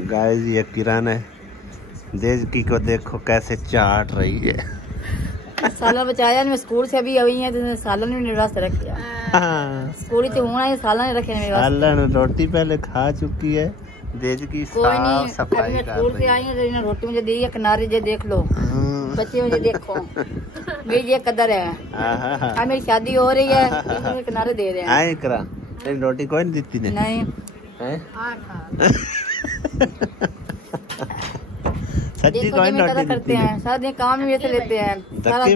Guys ये किरण है, देवकी को देखो कैसे चाट रही है। सालन बचाया नहीं, स्कूल से अभी आई है तो सालन भी निराश रख दिया। स्कूल से होना है, सालन रखे मेरे पास। सालन रोटी पहले खा चुकी है, देवकी साफ सफाई कर स्कूल से आई है तो रोटी मुझे दी है, किनारे जे देख लो, बच्चे मुझे देखो, मेरी ये कदर है। अब मेरी शादी हो रही है, मुझे किनारे दे रहे हैं। आए करा रोटी कोई नहीं देती ने? नहीं सच्ची कोई रोटी करते हैं, सारा दिन काम में लेते हैं, सारा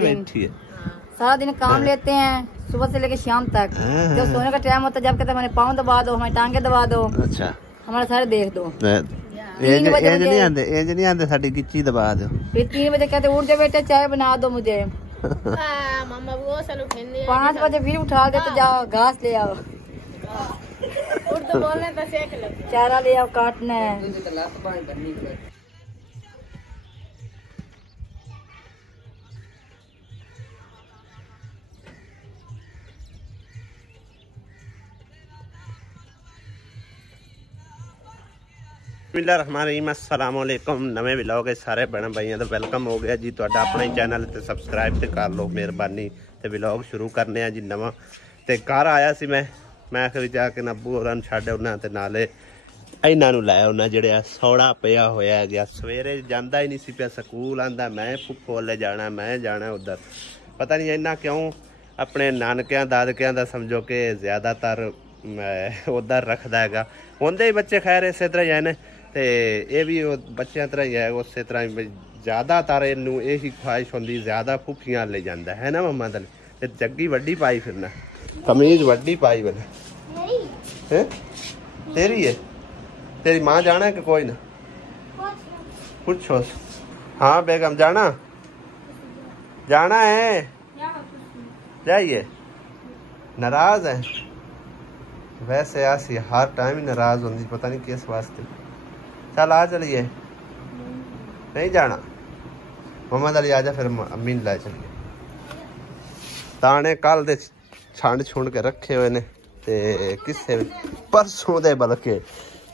दिन काम लेते हैं, सुबह से लेकर शाम तक। जब सोने का टाइम होता है, जब कहते हैं पाँव दबा दो, हमारी टांगे दबा दो, अच्छा हमारे सारे देख दो। नहीं आते साड़ी गिच्ची दबा दो। फिर 3 बजे कहते उठ जाओ बेटे, चाय बना दो मुझे। 5 बजे फिर उठा दे तो जाओ घास ले आओ, चारा ले आओ, काटना है। अस्सलामुअलैकुम। नवे व्लॉग है सारे भैन भाइयों का वेलकम हो गया जी। तुहाडा अपना ही चैनल ते सबसक्राइब ते कर लो मेहरबानी। ते व्लॉग शुरू करने जी नवा। ते घर आया सी मैं आखिर जाके नब्बू होरां छड्ड आउणा ते नाले इन्हां नूं लै आउणा जेड़ा सौड़ा पिया होया गया। सवेरे जांदा ही नहीं सी पिया स्कूल, आंदा मैं फुफ्फो ले जाना, मैं जाना उधर। पता नहीं इन्ना क्यों अपने नानकियां दादकियां दा समझो कि ज़्यादातर उधर रखदा हैगा। होंदे ही बच्चे खैर इस तरह ही ने, तो ये भी बच्चों तरह ही है, उस तरह ज़्यादातर इनू यही ख्वाहिश होंगी, ज़्यादा फुफियां ले जाता है ना मम्मा दल। ते जग्गी वड्डी पाई फिरना, कमीज वड्डी पाई बना है तेरी है, तेरी माँ जाना है कि कोई ना पूछो। हाँ बेगम जाना जाना है, जाइए। नाराज है वैसे आसी हर टाइम ही नाराज होंगी, पता नहीं किस वास्ते। चल आ चलिए, नहीं जाना मम्मा दली आ जा, फिर अम्मी लै चलिए। दाने कल दे छंड छुंड के रखे हुए ने, ते किसे परसों दे बल्कि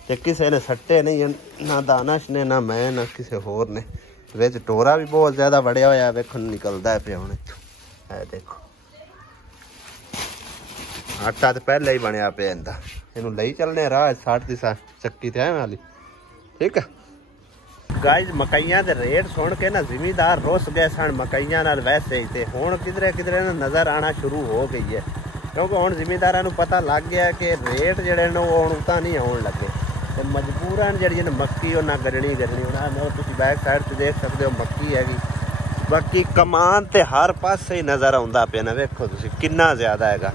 ते किसे ने सट्टे नहीं, ना दानश ने ना मैं ना किसे होर ने। विच टोरा भी बहुत ज्यादा बढ़िया होया, वेखो निकलदा है पिया हुण इत्थों। ऐ देखो आटा तो पहले ही बनया पिया इंदा, इनू लई चलने राह 60 दी चक्की ते वाली। ठीक है गाइज, मकइयां दे रेट सुन के ना जिमीदार रुस गए सन मकइयां नाल वैसे ही। ते हुण किधरे किधरे ना नज़र आना शुरू हो गई है, क्योंकि हुण जिमीदारां नूं पता लग गया कि रेट जिहड़े ने हुण उतां नहीं आउण लगे। ते मजबूरन जिहड़ी मक्की उन्हां गरनी तुसीं बैक साइड ते देख सकदे हो, मक्की हैगी। बाकी कमान ते हर पासे ही नज़र आउंदा पिया ना, वेखो तुसीं किन्ना ज़्यादा हैगा।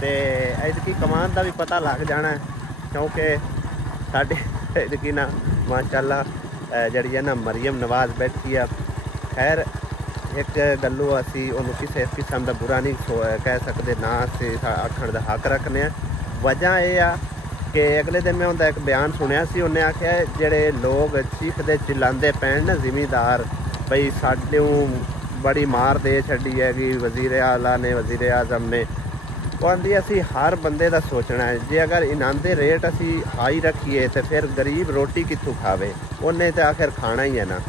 ते ऐतकी कमान का भी पता लग जाना है, क्योंकि साडे ऐतकी ना माशाअल्लाह जिहड़ी है ना मरियम नवाज बैठी है। खैर एक गल्लों असी उन्होंने किसी किस्म का बुरा नहीं कह सकते, ना असी आखण का हक रखने। वजह यह आ कि अगले दिन मैं उनका एक बयान सुनिया सी, उन्हें आख्या जिहड़े लोग चीखते चिल्लाते पैण ना जिमीदार बई साडू बड़ी मार दे छड्डी हैगी वजीर आला ने, वजीर आजम ने। वो आंदी असी हर बंदे का सोचना है, जे अगर इन्हां दे रेट असी हाई रखीए तो फिर गरीब रोटी कित्थों खावे, उन्हें तो आखिर खाना ही है ना।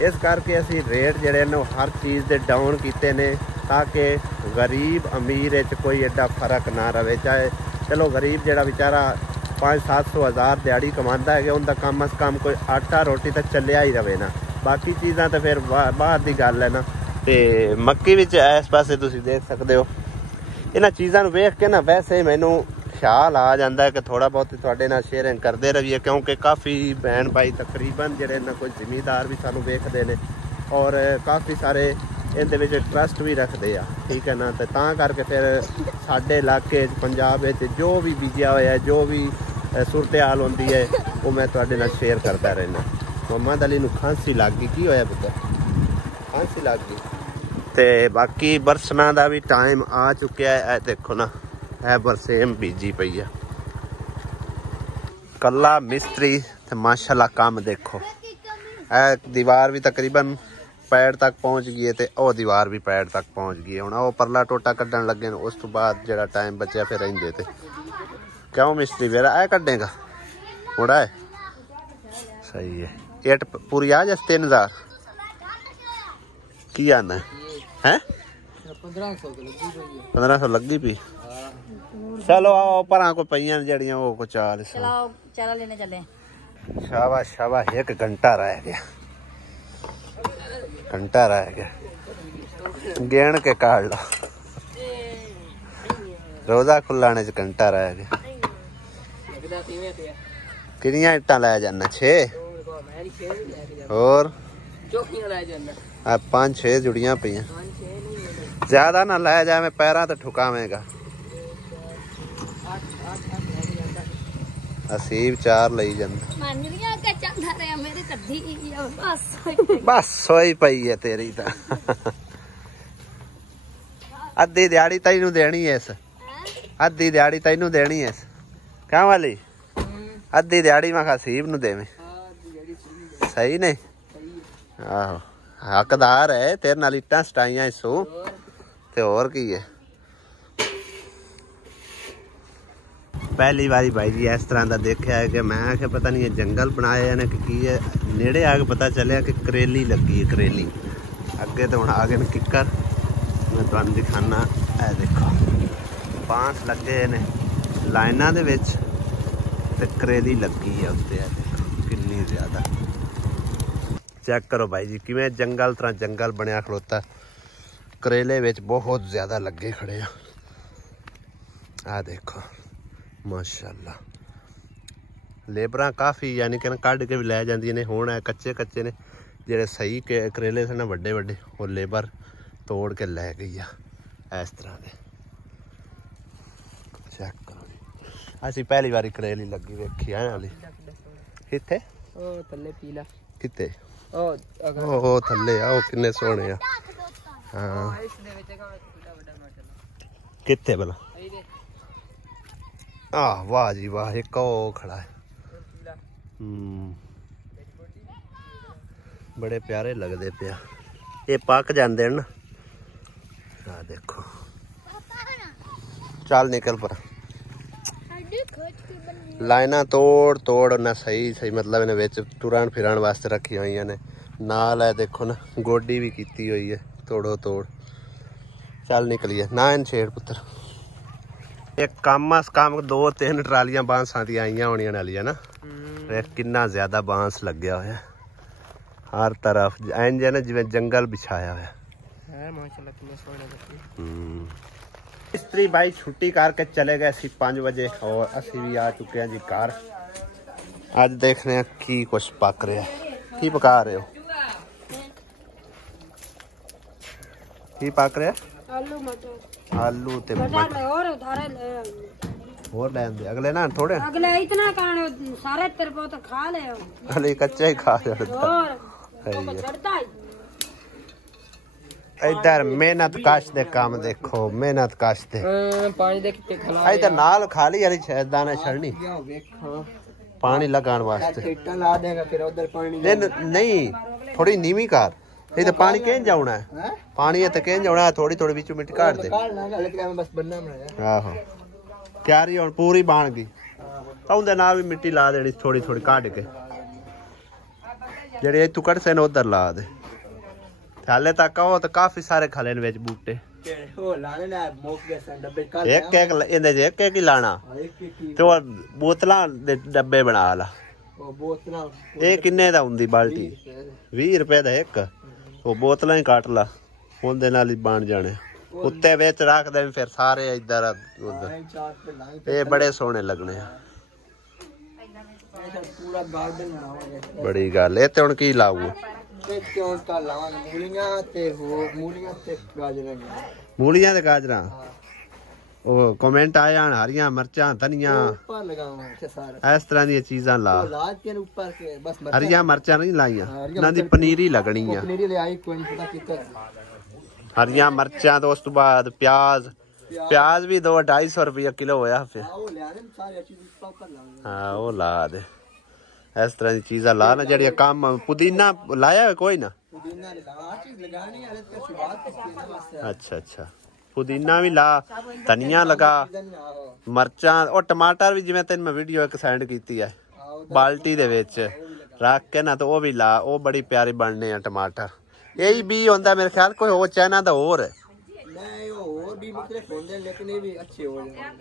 इस करके असी रेट जिहड़े ने हर चीज़ दे डाउन कीते ने, ताकि गरीब अमीर कोई एडा फर्क ना रहे। चाहे चलो गरीब जिहड़ा बेचारा 500-700 हज़ार दिहाड़ी कमांदा है, उनका कम अज़ कम कोई आटा रोटी तो चलिया ही रहे ना, बाकी चीज़ां तो फिर बाहर की गल है ना। तो मक्की विच इस पासे तुसीं देख सकते हो, इन्हां चीज़ां नूं वेख के ना वैसे ही मैनू ख्याल आ जाता है कि थोड़ा बहुत तुहाडे नाल शेयरिंग करते रहिए, क्योंकि काफ़ी भैन भाई तकरीबन जिहड़े ना कोई जिमीदार भी सानू वेखदे ने, और काफ़ी सारे इहदे विच ट्रस्ट भी रखते आ। ठीक है ना, तो तां करके फिर साडे इलाके पंजाब विच जो भी बीजिया होया, जो भी सूरत हाल होंदी है, वो मैं तुहाडे नाल शेयर करता रहना। मोहम्मद अली नूं खांसी लग गई, की होया पुत्तर? खांसी लग गई। ते बाकी बरसना का भी टाइम आ चुका है। देखो ना है बरसेम बीजी पई है, कला मिस्त्री ते माशाल्लाह काम देखो। ए दीवार भी तकरीबन पैड़ तक पहुँच गई है, तो वह दीवार भी पैड़ तक पहुँच गई है। हुण परला टोटा कड्ढन लगे, उस तो बाद जो टाइम बचा फिर रेंदे। ते क्यों मिस्त्री फिर ए कड्ढेगा मुड़ा है सही है। एट पूरी आ जा 3000 की आना है 1500 लगी पी। चलो आओ पर को पईयां जड़ियां वो को चाल चलाओ चला लेने चले। शाबाश शाबाश 1 घंटा रह गया, घंटा रह गया, गेण के काट लो। रोजा खुलाने च घंटा रह गया। किनिया इट्टा लै जाना 6 और 5-6 जुड़ियां पईयां। ज्यादा ना लै जा, मैं पैरा तो ठुकावेगा। असीब 4 लई जांदा। बस सोई पई है तेरी तो। अद्धी दिहाड़ी तैनू देनी है इस, अद्धी दिहाड़ी तैनू देनी है इस। क्या वाली अद्धी दिहाड़ी मैं हसीब नू देवे। सही ने आहो हकदार है तेरे नाल इट्टां सटाइयां इसू ते होर की है। पहली बारी भाई जी इस तरह का देखा है कि मैं आख्या पता नहीं ये जंगल बनाए ने कि है। नेड़े आके पता चलिया कि करेली लगी है, करेली अगे तो हुण आ गए किक्कर। मैं तुहानू दिखाना है, देखो बांस लगे ने लाइनां दे विच ते करेली लगी है उत्ते। देखो कितनी ज्यादा। चेक करो भाई जी किवें जंगल तरह जंगल बनया खड़ोता। करेले विच बहुत ज्यादा लगे खड़े आ देखो माशाल्लाह। लेबरां काफ़ी यानी कि कढ़ के भी लै जांदियां ने। हुण कच्चे कच्चे ने जेह्ड़े सही के करेले थे ना वड्डे वड्डे, वो लेबर तोड़ के लै गई है इस तरह के। चेक करो जी असीं पहली बारी करेली लगी वेखी है वाली। कित्थे थल्ले पीला कित्थे ओ थल्ले आ ओ किन्ने सोहणे आ। हाँ कित्थे भला वाह जी वाह एक ओ खड़ा है। बड़े प्यारे लगते पिया। ये पक जाते हैं ना। देखो चल निकल पर। लाइना तोड़ तोड़ ना सही सही मतलब इन्हें विच टुरन फिरन वास्ते रखी हुई ने। नाल है देखो ना गोडी भी की हुई है तोड़ो तोड़। चल निकलिए ना इन छेड़ पुत्र। एक कम अस कम 2-3 ट्रालियां बांसां दी आईयां होनियां नालियां ना। किन्ना ज्यादा बांस लग्या होया हर तरफ इंज है ना जिवें जंगल बिछाया होया है। माशाल्लाह कितने सोहणे लगे। मिस्त्री भाई छुट्टी करके चले गए सी 5 बजे और असी भी आ चुके हैं जी घर। आज देखने हैं की कुछ पक रहा है। की पका रहे हो? की पक रहा है? आलू मटर। आलू ते मटर और ले आंदे अगले ना थोड़े अगले इतना कान सारे तेरे को तो खा ले अगले कच्चा ही खा जाता इधर मेहनत कश दे काम देखो मेहनत कश दे पानी दे के खला इधर नाल खाली वाली दाना छड़नी पानी लगाने वास्ते ला देगा फिर उधर पानी नहीं थोड़ी नीवी कर इधर पानी कहीं जाना है पानी है तो कहीं जाना है थोड़ी थोड़ी बीचों मिट्टी काट दे बस बनना बनाया आहो तैयारी हुण पूरी बन गई उहदे नाल भी मिट्टी ला देनी थोड़ी थोड़ी काट के जेड़े इत्थों कटसे ने उधर ला दे हाले तक आओ तो काफी सारे खले ने विच बूटे एक एक ही लाना तो बोतलां दे डब्बे बना ला ये किन्ने दा हुंदी बाल्टी 20 रुपए दा एक वो बोतलां ही काट ला उहदे नाल ही बन जाने उत्ते विच रख दे फिर सारे इधर उधर ये बड़े सोहने लगने पूरा गार्डन बनावांगे बड़ी गल ए ते हुण की लाऊ मूलियां ते गाजरां ओ कमेंट आया हरियां मिर्चां धनिया इस तरह दी चीजां ला हरियां मिर्चां नहीं लाइयां ना दी पनीरी लगनी है हरियां मिर्चां तो उस तो बाद प्याज प्याज भी 200-250 रुपया किलो होया फिर हाँ वो ला दे इस तरह की चीज़ा ला ना जड़िया काम पुदीना लाया है कोई ना अच्छा अच्छा पुदीना भी ला धनिया लगा मरचा और टमाटर भी जिवें तेन मैं वीडियो एक सेंड की है बाल्टी दे विच रख के ना तो वो भी ला, वो बड़ी प्यारी बनने हैं टमाटर। यही बी होंदा मेरे ख्याल कोई हो चाइना दा और है,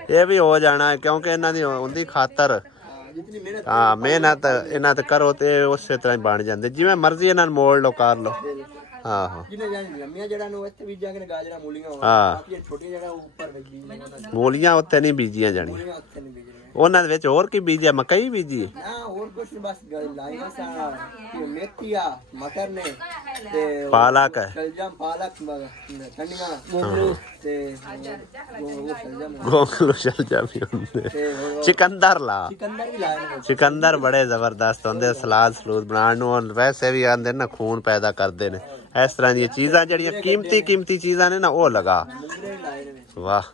ये भी हो जाना है क्योंकि इन्हां दी हुंदी खातर। हाँ मेहनत इन्हां ते करो ते उस तरह बन जांदे, जिवें मर्जी इन्हां मोड़ लो कर लो। हाँ मूलियां उत्ते नहीं बीजियां जानियां, उन्हां दे विच होर की बीजिया, मकई बीजी पालक गोंगलू शलजम भी होंदे, चिकंदर ला, चिकंदर बड़े जबरदस्त होंदे सलाद सलूद बनाने नूं, वैसे भी आंदे ना खून पैदा करदे ने। इस तरह दी चीज़ां जड़ियां कीमती कीमती चीज़ां ने ना वो लगा। वाह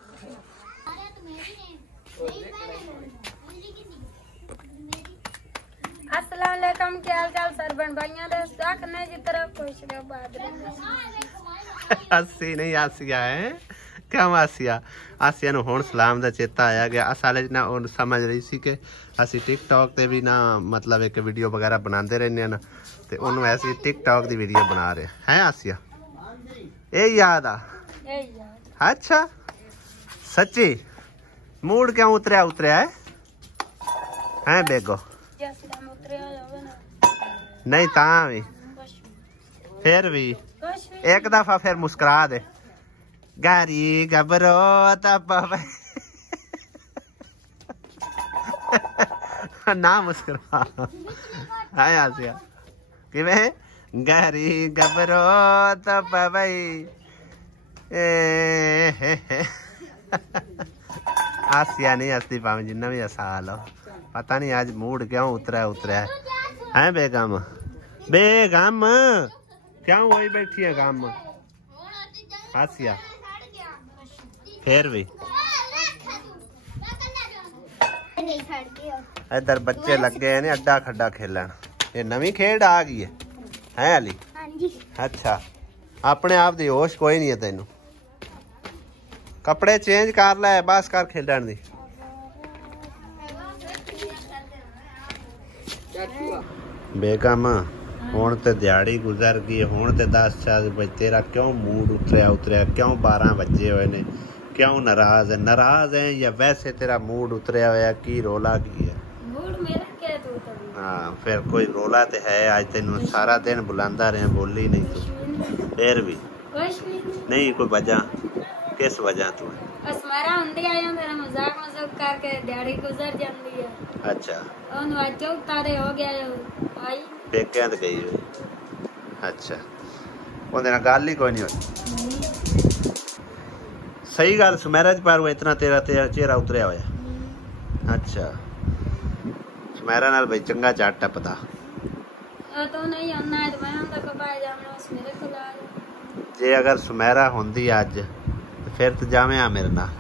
अस्सलाम वालेकुम, क्या हाल चाल सरबन भाइयों दे साखने की तरफ खुश रहो बात हसी नहीं आसिया है क्यों आसिया, आसिया नूं हुण सलाम दा चेता आया गया। असल ना उन समझ रही सी कि असी टिकटॉक ते भी ना मतलब एक वीडियो वगैरह बनाते रहने ना, ते उन्होंने ऐसी टिकटॉक दी वीडियो बना रहे हैं। आसिया ये याद आ? अच्छा सच्ची मूड क्यों उतरिया उतरिया है बेगो? नहीं ता भी फिर भी एक दफा फिर मुस्कुरा दे, गारी गबरो तब ना मुस्कुरा है आसिया किवें गारी गबरो तब भाई आसिया नहीं हसती पावे जिन्ना भी हसा लो, पता नहीं आज मूड क्यों उतरा उतरा है बेगम? बेगम क्यों वही बैठी है गम? आसिया फिर भी इधर बच्चे लग गए ने अड्डा खड्डा खेलन, ये नवी खेड आ गई है अली? अच्छा अपने आप दी होश कोई नहीं है तेनू, कपड़े चेंज कर ले बस कर खेलन दी। बेगम हुण ते दिहाड़ी गुजर गई, हुण ते 10 बजे तेरा क्यों मूड उतरिया उतरिया, क्यों 12 बजे हुए ने, क्यों नाराज है या वैसे तेरा मूड उतरिया होया, की रोला की है? मूड मेरा क्या तू हाँ फिर कोई रोला ते है, आज तेनू सारा दिन बुलांदा रहे बोली नहीं तू, फिर भी नहीं कोई वजह, किस वजह तू? असमारा हुंदी आया मेरा मजाक मजाक करके दिहाड़ी गुजर जांदी है। अच्छा ओनु अचो तारे हो गया आई पेकियां ते गई हुई। अच्छा ओदे नाल गल ही कोई नहीं हुई? सही गल सुमेरा च पर इतना तेरा चेहरा उतरिया होया। अच्छा सुमेरा नाल भाई चंगा झट टपदा तो नहीं आना है, तो मैं हम तक पाए जावना उस मेरे को ला जे अगर सुमेरा होंदी अज फिर तो जावे आ मेरे नाल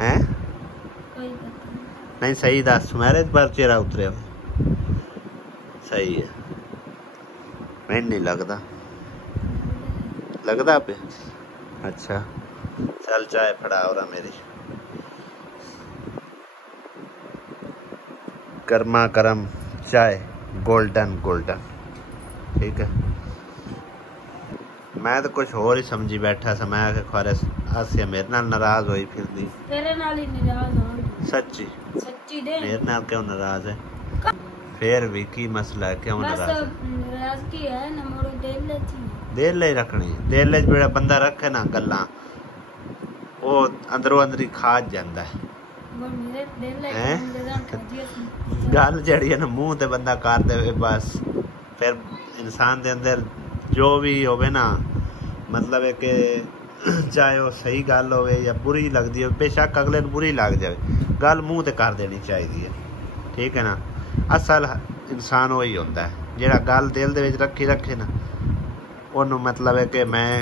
हैं? नहीं सही दस सुमेरे पर चेहरा उतरिया सही है? मैंने नहीं लगता, लगता पे? अच्छा चल चाय फड़ा हो रहा मेरी गर्मा गर्म चाय गोल्डन गोल्डन, ठीक है। मैं तो कुछ और ही समझी बैठा सा, मैं खारे आसिया मेरे नाल नाराज होई फिरदी। तेरे नाल ही नाराज हो? सच्ची सच्ची दे मेरे नाल क्यों नाराज है? फिर भी की मसला है, क्यों नाराज है? नाराजगी है ना मोरो दिल ले रखनी, दिल च जेड़ा बंदा रखे ना गल्लां वो अंदरों अंदरी खा जांदा है। गल जड़ी है ना मुंह ते बंदा कर दे बस, फिर इंसान दे अंदर जो भी होवे ना मतलब है कि चाहे वो सही गल होवे या बुरी लगती हो, बेशक अगले नूं बुरी लग जाए, गल मुंह ते कर देनी चाहिए, ठीक है ना। असल इंसान वही होता है जेड़ा गल दिल दे विच रखी रखे ना, ओनू मतलब है कि मैं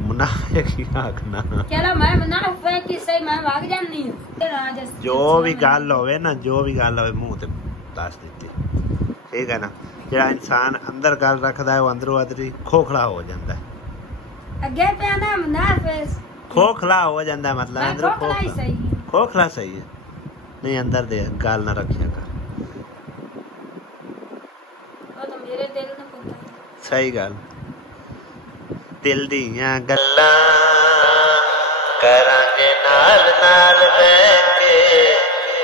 मुनाफिक ही आखना। चलो मैं मुनाफिक की सही मैं भाग जानी हूं। जो भी गल होवे ना, जो भी गल होवे मुंह ते दस देती, ठीक है ना। जेड़ा इंसान अंदर गल रखदा है वो अंदरों अंदरी खोखला हो जाता है। अगे पे आना मुनाफिक खोखला हो जाता है, मतलब अंदरों खोखला सही है नहीं, अंदर दे गल ना रखिया कर। तो मेरे दिल ने पता। सही गल। दिल दियां गल्लां करांगे नाल नाल बैठ के,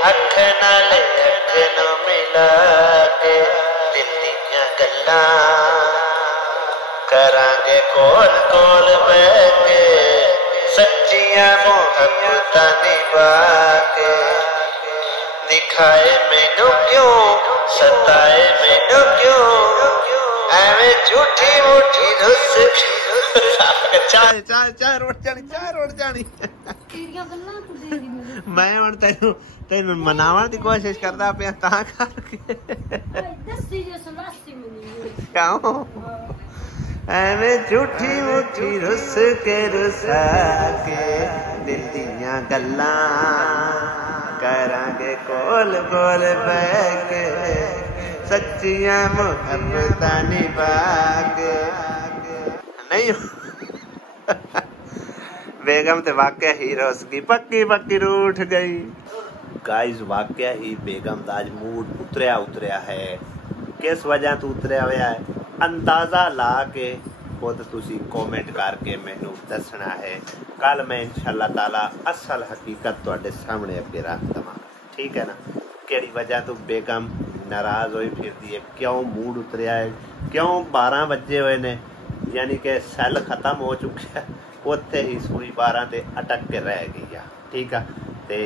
अख नाल अख नूं मिला के। दिल दियां गल्लां करांगे कोल कोल बैठ के, सच्चियां मुहब्बतां निभा के। दिखाए मैनू क्यों, सताए मैनू क्यों, एवें झूठी मूठी रुस। चाय चाय चाय रोट जानी, चाय रोट जानी। मैं हुण तेनू तेनू मनावन दी कोशिश करदा पिया तां करके। क्यों एवें झूठी मूठी रुस के रुसा के। दिल दियां गल्लां करांगे कोल कोल बैठ के, सच्चियां मुहब्बतां निभा के। नहीं बेगम ते वाकया ही रुस गई, पक्की पक्की रूठ गई। गाइस वाकया ही बेगम दा आज मूड उतरिया है। किस वजह तो उतरिया होया है अंदाजा ला के खुद तुसी कमेंट करके मैनू दसना है। कल मैं इंशाअल्लाह ताला असल हकीकत तुहाडे सामने अगे रख दवां, ठीक है ना। केड़ी वजह तो बेगम नाराज होई फिरदी है, क्यों मूड उतरिया है, क्यों 12 बजे हुए ने, यानी कि सैल खत्म हो चुका है, उत्थे ही सूई 12 ते अटक के रह गई है, ठीक है। ते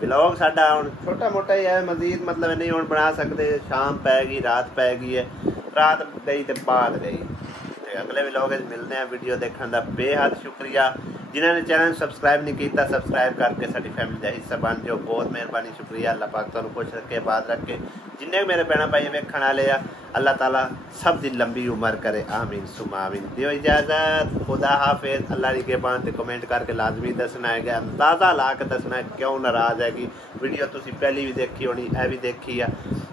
ब्लॉग साडा हुण छोटा मोटा ही है, मजीद मतलब नहीं हुण बना सकते। शाम पै गई, रात पै गई है, रात गई तो बाद गई। अगले व्लॉग मिलते हैं। वीडियो देखने का बेहद शुक्रिया। जिन्होंने चैनल सबसक्राइब नहीं किया सबसक्राइब करके साडी फैमिली का हिस्सा बन जाओ। बहुत मेहरबानी, शुक्रिया। अल्लाह पाक तुहानू खुश रखे, बात रखे। जिन्ने मेरे भैन भाई वेखण वाले आ, अल्लाह ताला सब दी लंबी उम्र करे, आमीन सुमा आमीन। दियो इजाजत, खुदा हाफिज। अल्लाह दी गेबान ते कमेंट करके लाजमी दसना है, अंदाजा ला के दसना है क्यों नाराज हैगी। वीडियो तुसी पहली भी देखी होनी, ए भी देखी है।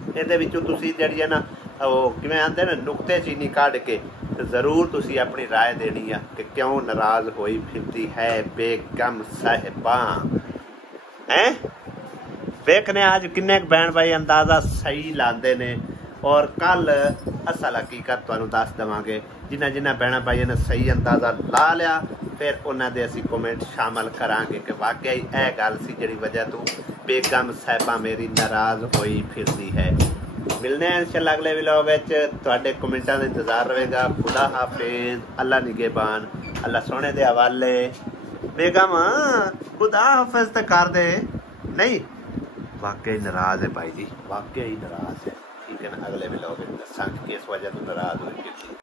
ਇਹਦੇ ਵਿੱਚੋਂ ਤੁਸੀਂ ਜਿਹੜੀ ਹੈ ਨਾ ਉਹ ਕਿਵੇਂ ਆਂਦੇ ਨੇ ਨੁਕਤੇ ਚੀਨੀ ਕੱਢ ਕੇ ਜ਼ਰੂਰ ਤੁਸੀਂ ਆਪਣੀ ਰਾਏ ਦੇਣੀ ਆ ਕਿ ਕਿਉਂ ਨਾਰਾਜ਼ ਹੋਈ ਫਿਰਦੀ ਹੈ ਬੇਗਮ ਸਾਹਿਬਾ ਹੈ। ਵੇਖਨੇ ਅੱਜ ਕਿੰਨੇ ਬਹਿਣ ਭਾਈ ਅੰਦਾਜ਼ਾ ਸਹੀ ਲਾਉਂਦੇ ਨੇ ਔਰ ਕੱਲ ਅਸਲ ਹਕੀਕਤ ਤੁਹਾਨੂੰ ਦੱਸ ਦੇਵਾਂਗੇ। ਜਿਨ੍ਹਾਂ ਜਿਨ੍ਹਾਂ ਬਹਿਣਾ ਭਾਈਆਂ ਨੇ ਸਹੀ ਅੰਦਾਜ਼ਾ ਲਾ ਲਿਆ ਫਿਰ ਉਹਨਾਂ ਦੇ ਅਸੀਂ ਕਮੈਂਟ ਸ਼ਾਮਲ ਕਰਾਂਗੇ ਕਿ ਵਾਕਿਆ ਹੀ ਇਹ ਗੱਲ ਸੀ ਜਿਹੜੀ ਵਜ੍ਹਾ ਤੋਂ बेगम साहिबा मेरी नाराज होई फिरती है। मिलने हैं इंशाल्लाह अगले व्लॉग विच। तुहाडे कमेंटां दा इंतजार रहेगा। खुदा हाफिज, अल्लाह निगहबान, अल्लाह सोने दे हवाले। बेगम खुदा हाफिज तो कर दे। नहीं वाकई नाराज है भाई जी, वाकई नाराज है, ठीक है ना। अगले व्लॉग विच दसांगे किस वजह तो नाराज होई।